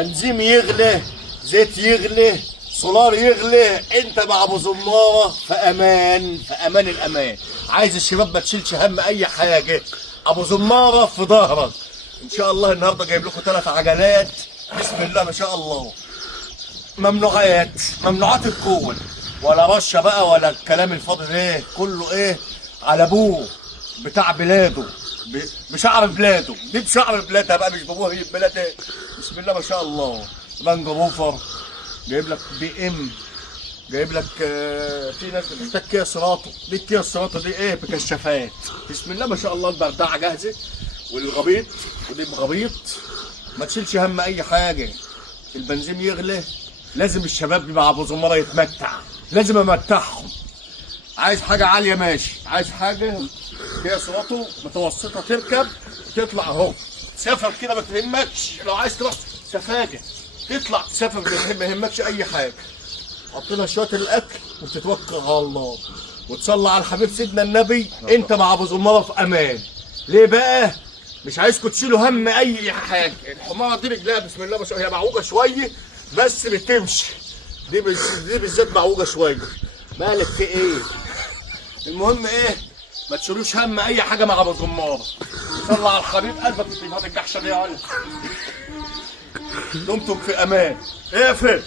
بنزين يغلي، زيت يغلي، سولار يغلي، انت مع ابو زماره في امان، في امان الامان. عايز الشباب ما تشيلش هم اي حاجه، ابو زماره في ظهرك ان شاء الله. النهارده جايب لكم 3 عجلات بسم الله ما شاء الله، ممنوعات الكون، ولا رشه بقى ولا الكلام الفاضي ده كله. ايه على ابوه بتاع بلاده، بشعر بلاده، دي بشعر بلادها بقى، مش بابوها، هي بلادها. بسم الله ما شاء الله. بانجا روفر، جايب لك بي ام، جايب لك في ناس بتحتاج كيا سيراتو، دي الكيا سيراتو دي ايه بكشافات. بسم الله ما شاء الله. البردعه جاهزه والغبيط، ودي بغبيط. ما تشيلش هم اي حاجه. البنزين يغلى، لازم الشباب مع ابو زماره يتمتع، لازم امتعهم. عايز حاجه عاليه ماشي، عايز حاجه كيا سيراتو متوسطه تركب وتطلع اهو تسافر كده ما تهمكش. لو عايز تروح سفاجه تطلع تسافر ما يهمكش اي حاجه. حط لها شويه الاكل وتتوكل على الله وتصلي على الحبيب سيدنا النبي. انت مع ابو زماره في امان. ليه بقى؟ مش عايزكم تشيلوا هم اي حاجه. الحماره دي رجلها بسم الله ما شاء الله، هي معوجه شويه بس بتمشي. دي بالذات معوجه شويه. مالك في ايه؟ المهم ايه؟ ما تشيلوش هم اي حاجه مع ابو زماره. صلى على الحبيب قلبك ما تنجحش دي. دمتم في امان. اقفل.